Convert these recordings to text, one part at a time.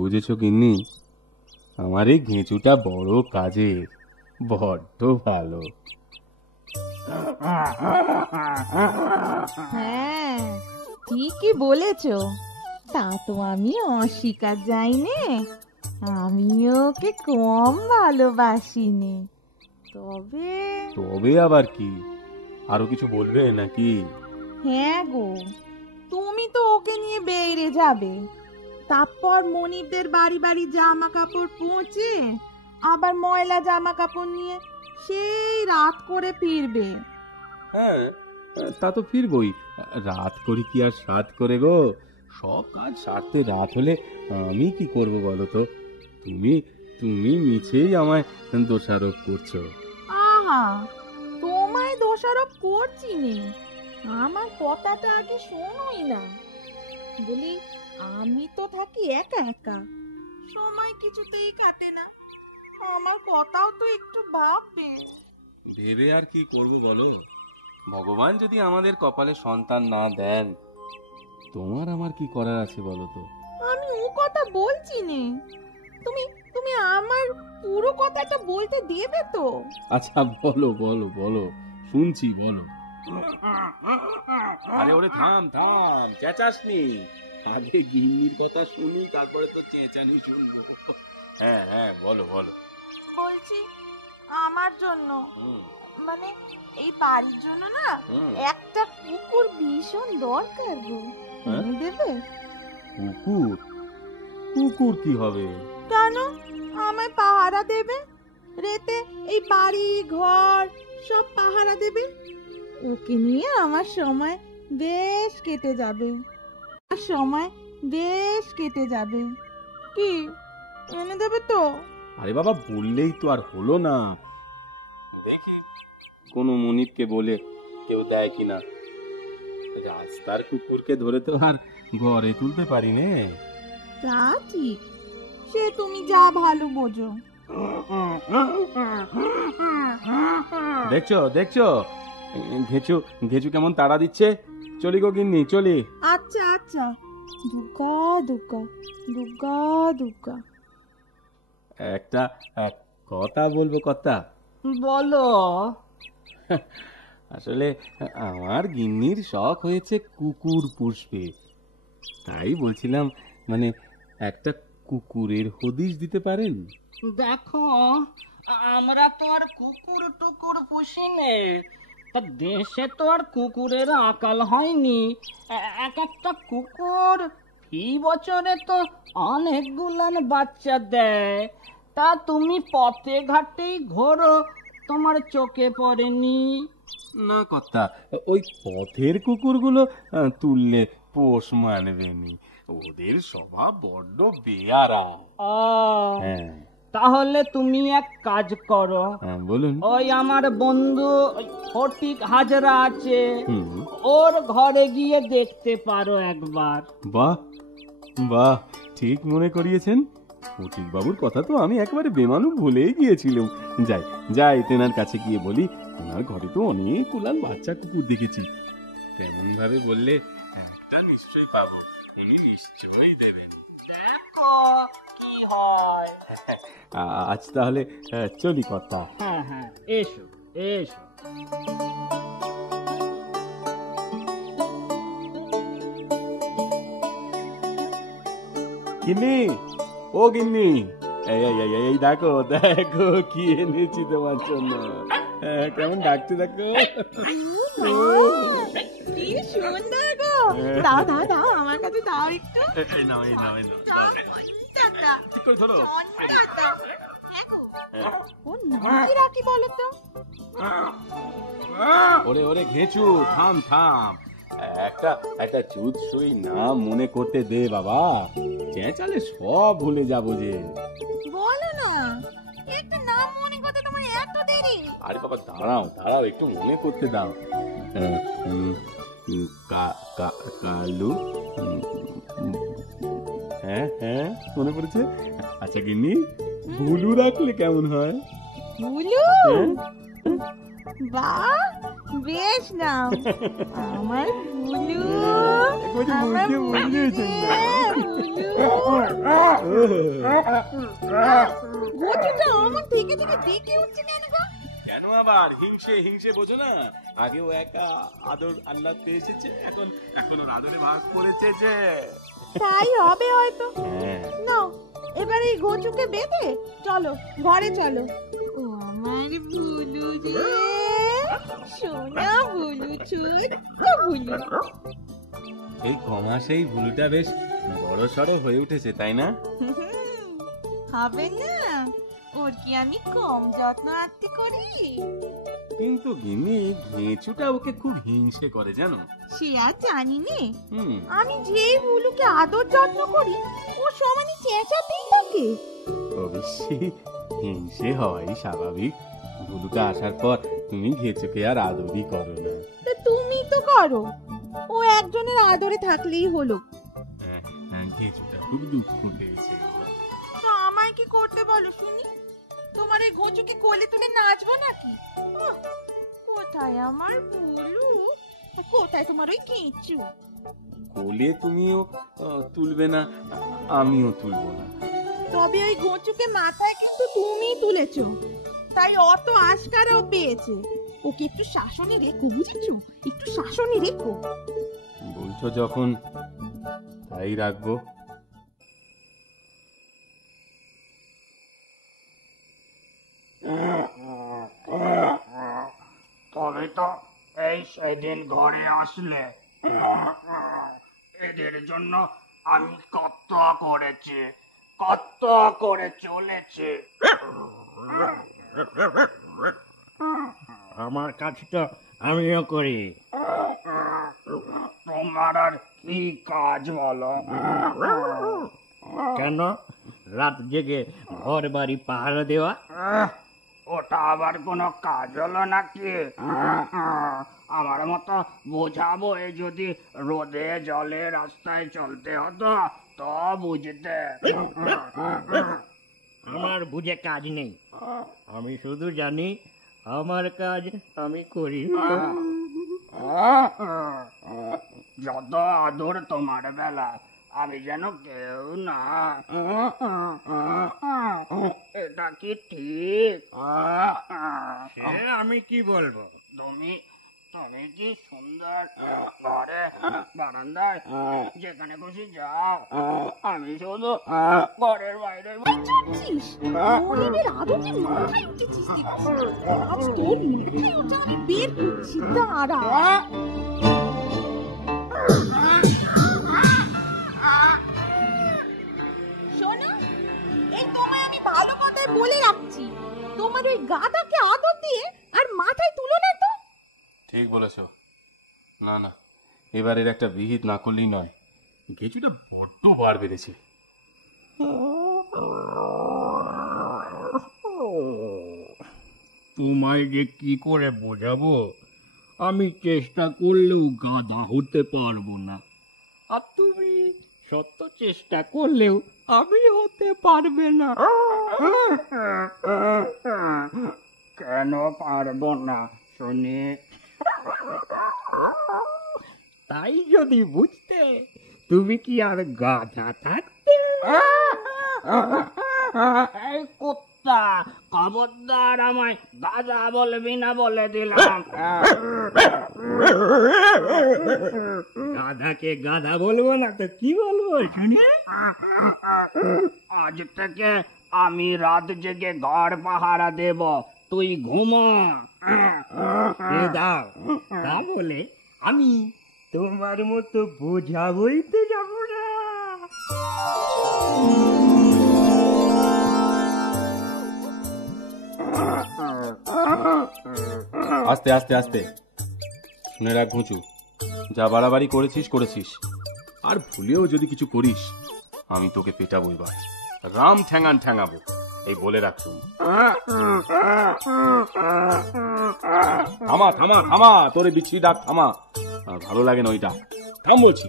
বুঝেছো গিন্নি, আমার এই ঘেঁচুটা বড় কাজের, বড্ড ভালো। হ্যাঁ, ঠিকই বলেছ। তা তো আমি অস্বীকার যাইনে, আমিও ওকে কম ভালোবাসিনি। তবে তবে আবার কি, আরো কিছু বলবে নাকি? হ্যাঁ গো, তুমি তো ওকে নিয়ে বেরিয়ে যাবে, তারপর মনিবদের বাড়ি বাড়ি জামা কাপড় পৌঁছে আবার ময়লা জামা কাপড় নিয়ে সেই রাত করে ফিরবে। হ্যাঁ, তা তো ফিরবই। রাত করি কি আর সাত করে গো, সব কাজ সারতে রাত হলে আমি কি করব বলো তো? তুমি তুমি মিছেই আমায় দোষারোপ করছো। আহা, তোমায় দোষারোপ করছি নে, আমার কথাটা আগে শোনোই না। বলি, আমি তো থাকি একা একা, সময় কিছুতেই কাটে না, আমার কথাও তো একটু ভাববে। ভেবে আর কি করব বলো? ভগবান যদি আমাদের কপালে সন্তান না দেন, তোমার আমার কি করার আছে বলো তো? আমি ও কথা বলছি নে, তুমি তুমি আমার পুরো কথাটা বলতে দেবে তো? আচ্ছা বলো বলো বলো, শুনছি বলো। আরে ওরে থাম থাম, চেঁচাসনি, আগে গিন্নির কথা শুনি, তারপরে তো চেঁচানি শুনবো। হ্যাঁ হ্যাঁ, বলো বলো। বলছি, আমার জন্য, মানে এই বাড়ির জন্য না একটা কুকুর ভীষণ দরকার গো, এনে দেবে? কুকুর? কুকুর কি হবে? কেন, আমায় পাহারা দেবে, রেতে এই বাড়ি ঘর সব পাহারা দেবে। ওকে নিয়ে আমার সময় বেশ কেটে যাবে, কি এনে দেবে তো? আরে বাবা, বললেই তো আর হলো না, দেখি কোনো মনিবকে বলে কেউ দেয় কিনা। রাস্তার কুকুরকে ধরে তো আর ঘরে তুলতে পারি নে। তা ঠিক, সে তুমি যা ভালো বোঝো। দেখছো দেখছো, ঘেঁচু ঘেঁচু কেমন তাড়া দিচ্ছে। চলি গো গিন্নি, চলি। আচ্ছা আচ্ছা, দুগ্গা দুগ্গা দুগ্গা দুগ্গা। একটা কথা বলবো কর্তা? বলো। আসলে আমার গিন্নির শখ হয়েছে কুকুর পুষবে, তাই বলছিলাম, মানে একটা কুকুরের হদিশ দিতে পারেন? দেখো, আমরা তো আর কুকুর টুকুর পুষি নে, তা দেশে তো আর কুকুরের আকাল হয়নি। এক একটা কুকুর ফি বছরে তো অনেকগুলান বাচ্চা দেয়। তা তুমি পথে ঘাটেই ঘোরো, তোমার চোখে পড়েনি? না কর্তা, ওই পথের কুকুরগুলো তুললে পোষ মানবেনি, ওদের স্বভাব বড্ড বেয়ারা। হ্যাঁ, তাহলে তুমি এক কাজ করো, বলুন। ওই আমার বন্ধু ফটিক হাজরা আছে, ওর ঘরে গিয়ে দেখতে পারো একবার। বাহ বাহ, ঠিক মনে করিয়েছেন। ফটিক বাবুর কথা তো আমি একেবারে বেমানু ভুলেই গিয়েছিলাম। যাই যাই, তেনার কাছে গিয়ে বলি, ওনার ঘরে তো অনেক উলান বাচ্চা কুকুর দেখেছি, তেমন ভাবে বললে একটা নিশ্চয়ই পাবো, উনি নিশ্চয়ই দেবেন। দেখো কি হয়। আজ তাহলে চলি কর্তা। হ্যাঁ হ্যাঁ, এসো এসো। গিন্নি, ও গিন্নি, এই এই এই এই দেখো দেখো কি এনেছি তোমার জন্য। কেমন ডাকছে দেখো। কি সুন্দর গো, দাও দাও দাও, আমার কাছে দাও একটু। এই নাও এই নাও এই নাও, ঠিক করে ধরো। ও নাকি রাখি বলো তো? ওরে ওরে ঘেঁচু, থাম থাম, একটা একটা চুদসুই নাম মনে করতে দে বাবা, চেঁচালে সব ভুলে যাবো যে। বলো না, একটা নাম মনে করতে তোমার এত দেরি? আরে বাবা দাঁড়াও দাঁড়াও, একটু মনে করতে দাও। কালু, হ্যাঁ হ্যাঁ মনে পড়েছে। আচ্ছা গিন্নি, ভুলু রাখলে কেমন হয়? ভুলু? বাহ, বেশ নাম, আমার ভুলু, আমার ভুলু। ঘুচুটা আমার থেকে থেকে ডেকে উঠছে কেন গো? কেন আবার হিংসে হিংসে বোঝো না? আগে ও একা আদর আল্লাহ পেয়ে এসেছে, এখন ওর আদরে ভাগ পড়েছে যে। তাই হবে হয়তো। নাও এবার এই ঘুচুকে বেঁধে চলো ঘরে চলো। আমার বুলু রে, সোনা বুলু, ছোট্ট বুলু। এই কমাসেই ভুলুটা বেশ বড় সড়ো হয়ে উঠেছে, তাই না? হবে না? ওর কি আমি কম যত্ন আত্তি করি? কিন্তু গিন্নি, ঘেঁচুটা ওকে খুব হিংসে করে জানো। সে আর জানি নে, হুম, আমি যেই বুলুকে আদর যত্ন করি ও সমানে চেঁচাতেই থাকে। অবশ্যই হিংসে হওয়াই স্বাভাবিক। ভুলুটা আসার পর তুমি ঘেঁচুকে আর আদরই করো না। তা তুমি তো করো, ও একজনের আদরে থাকলেই হলো। ঘেঁচুটা খুব দুঃখ পেয়েছে। তো আমায় কি করতে বলো শুনি? তোমার এই ঘুচুকে কোলে তুলে নাচবো নাকি? কোথায় আমার বুলু, কোথায় তোমার ওই ঘেঁচু? কোলে তুমিও তুলবে না, আমিও তুলবো না। তবে ওই ঘুচুকে মাথায় কিন্তু তুমিই তুলেছো, তাই অত আশকারাও পেয়েছে। ওকে একটু শাসনে রেখো, বুঝেছো? একটু শাসনে রেখো। বলছো যখন, তাই রাখবো। তবে তো এই সেদিন ঘরে আসলে এদের জন্য আমি কত করেছি, কত করে চলেছি। আমার কাছে তো আমিও করি। তোমার আর কি কাজ বলো? কেন রাত জেগে ঘর বাড়ি পাহারা দেওয়া? ওটা আবার কোনো কাজ হলো নাকি? আমার মতো বোঝাবো যদি রোদে জলে রাস্তায় চলতে হতো তো বুঝতে। আমার বুঝে কাজ নেই, আমি শুধু জানি আমার কাজ আমি করি। যত আদর তোমার বেলা, আমি যেন কেউ না। এটা কি ঠিক? সে আমি কি বলবো? তুমি তুমি কি সুন্দর ঘরে বারান্দায় যেখানে খুশি যাও, আমি শুধু ঘরের বাইরে। মনিবের আদর যে মাথায় উঠেছিস দেখছি। আজ তোর মাথায় ওটা আমি বের করছি, দাঁড়া। শোনো, এই তোমায় আমি ভালো কথায় বলে রাখছি, তোমার ওই গাদাকে আদর দিয়ে আর মাথায় তুলো না তো। ঠিক বলেছো। না না, এবারের একটা বিহিত না করলেই নয়। ঘেঁচুটা বড্ড বার বেড়েছে। তোমায় যে কি করে বোঝাবো, আমি চেষ্টা করলেও গাধা হতে পারবো না, আর তুমি সত্য চেষ্টা করলেও আমি হতে পারবে না। কেন পারবো না শুনি? তাই যদি বুঝতে, তুমি কি আর গাধা থাকতে? এই কুত্তা, খবরদার আমায় গাধা বলবি না বলে দিলাম। গাধাকে গাধা বলবো না তো কি বলবো শুনি? আজ থেকে আমি রাত জেগে ঘর পাহারা দেব, তুই ঘুমা। দাও, তা বলে আমি তোমার মতো বোঝা বইতে যাব না। আস্তে আস্তে আস্তে, শুনে রাখ ঘুঁচু, যা বাড়াবাড়ি করেছিস, আর ভুলেও যদি কিছু করিস আমি তোকে পেটাবো, এবার রাম ঠ্যাঙান ঠ্যাঙাবো, এই বলে রাখছুন। থামা থামা থামা, তোরে বিচ্ছিরি ডাক থামা, ভালো লাগে না ওই ডাক, থাম বলছি।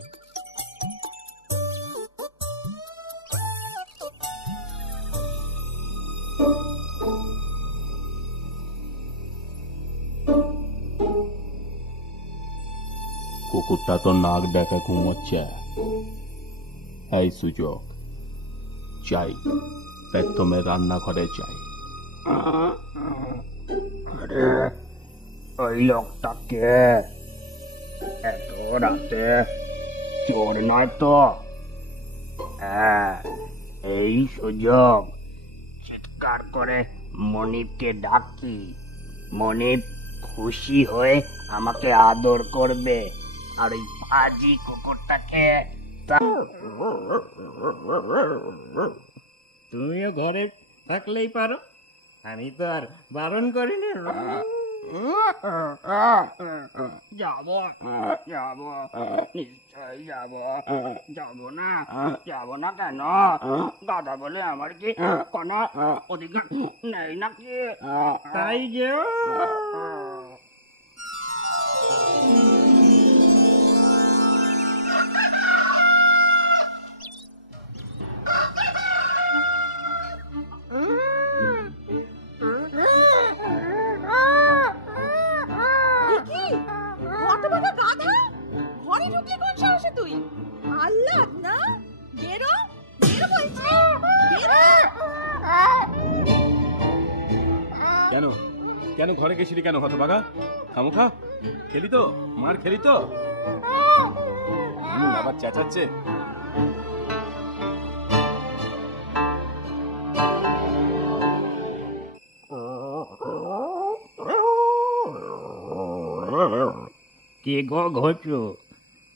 কুকুরটা তো নাক ডেকে ঘুমোচ্ছে, এই সুযোগ চাই, প্রথমে রান্নাঘরে চাই। আরে ওই লোকটাকে এত রাতে চোর নয় তো? হ্যাঁ, এই সুযোগ চিৎকার করে মনিপকে ডাকি। মনিপ খুশি হয়ে আমাকে আদর করবে, আর ওই পাজি কুকুরটাকে তুমিও ঘরে থাকলেই পারো, আমি তো আর বারণ করিনি। যাব যাব নিশ্চয় যাব। যাব না কেন? গাধা বলে আমার কি কোনো অধিকার নেই নাকি? তাই যে কেন কেন ঘরে গেছিলি কেন হতভাগা? খামোখা খেলি তো, মার খেলি তো। আবার চেঁচাচ্ছে। কি গো ঘটু,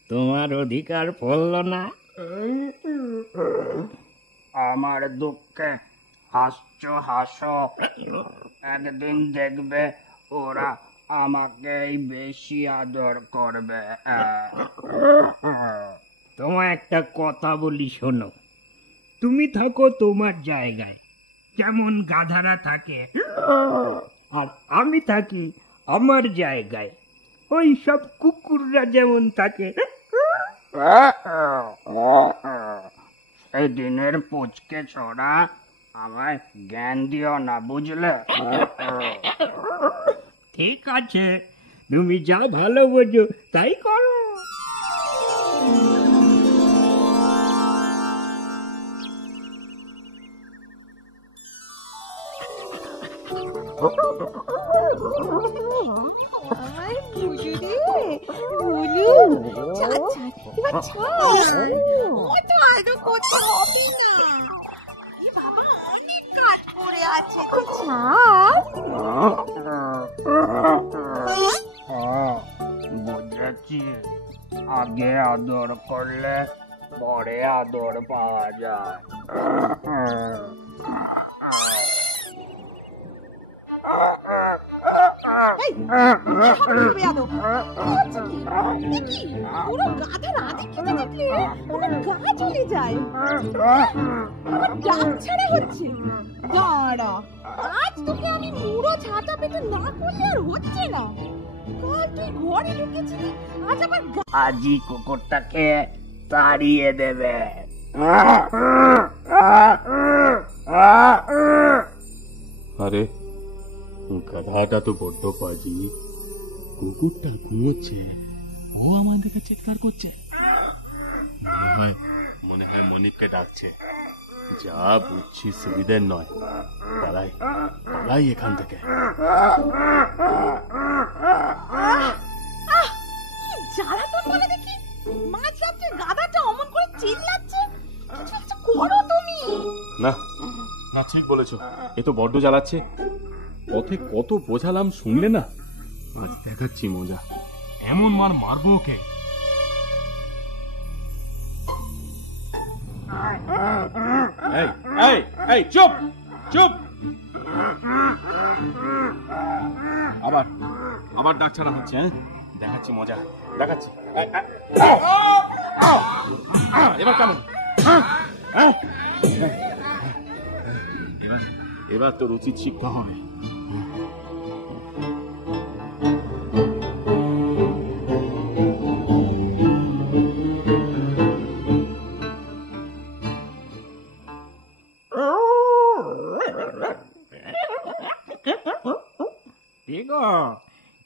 তোমার অধিকার ফলল না? আমার দুঃখে হাসছো হাসো, একদিন দেখবে ওরা আমাকেই বেশি আদর করবে। তোমায় একটা কথা বলি শোনো, তুমি থাকো তোমার জায়গায় যেমন গাধারা থাকে, আর আমি থাকি আমার জায়গায় ওই সব কুকুররা যেমন থাকে। সেই দিনের পুচকে ছড়া আমায় জ্ঞান দিও না, বুঝলে? ঠিক আছে, তুমি যা ভালো বোঝো তাই করো। বুঝেছি, আগে আদর করলে পরে আদর পাওয়া যায়। আজ তোকে আমি পুরো ছাতা পেতে না করলে আর হচ্ছে না। কাল তুই ঘরে ঢুকেছিলি, আজ আবার আজই কুকুরটাকে তাড়িয়ে দেবে। আরে গাধাটা তো বড্ড পাজি। কুকুরটা ঘুমোচ্ছে, ও আমাদেরকে চিৎকার করছে। মনে হয় মনিপকে ডাকছে। যা বুঝছি সুবিধের নয়, পালাই এখান থেকে। জ্বালাতন বলে দেখি, মাঝরাতে গাধাটা অমন করে চিল্লাচ্ছে। কিছু একটা করো তুমি। না না, ঠিক বলেছো, এ তো বড্ড জ্বালাচ্ছে। পথে কত বোঝালাম, শুনলে না। আজ দেখাচ্ছি মজা, এমন মার মারবো ওকে। এই এই এই চুপ চুপ। আবার ডাক ছাড়া হচ্ছে। দেখাচ্ছি মজা, দেখাচ্ছি। এবার কেমন? এবার তোর উচিত শিক্ষা হবে।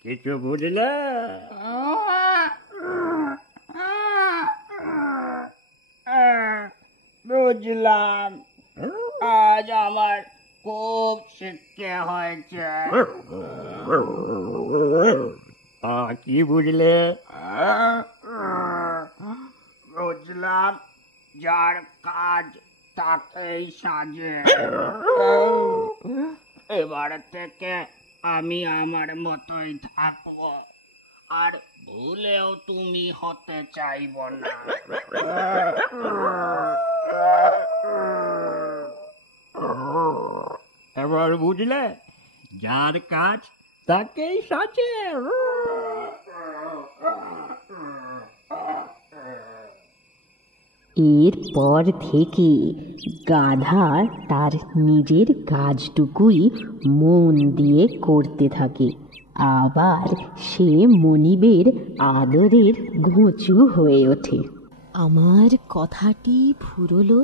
কিছু বুঝলে? বুঝলাম, আজ আমার খুব শিক্ষা হয়েছে। কি বুঝলে? বুঝলাম, যার কাজ তাকেই সাজে। এবার থেকে আমি আমার মতোই থাকবো, আর ভুলেও তুমি হতে চাইব না। এবার বুঝলে, যার কাজ তাকেই সাজে। এরপর থেকে গাধা তার নিজের কাজটুকুই মন দিয়ে করতে থাকে। আবার সে মনিবের আদরের ঘুঁচু হয়ে ওঠে। আমার কথাটি ফুরলো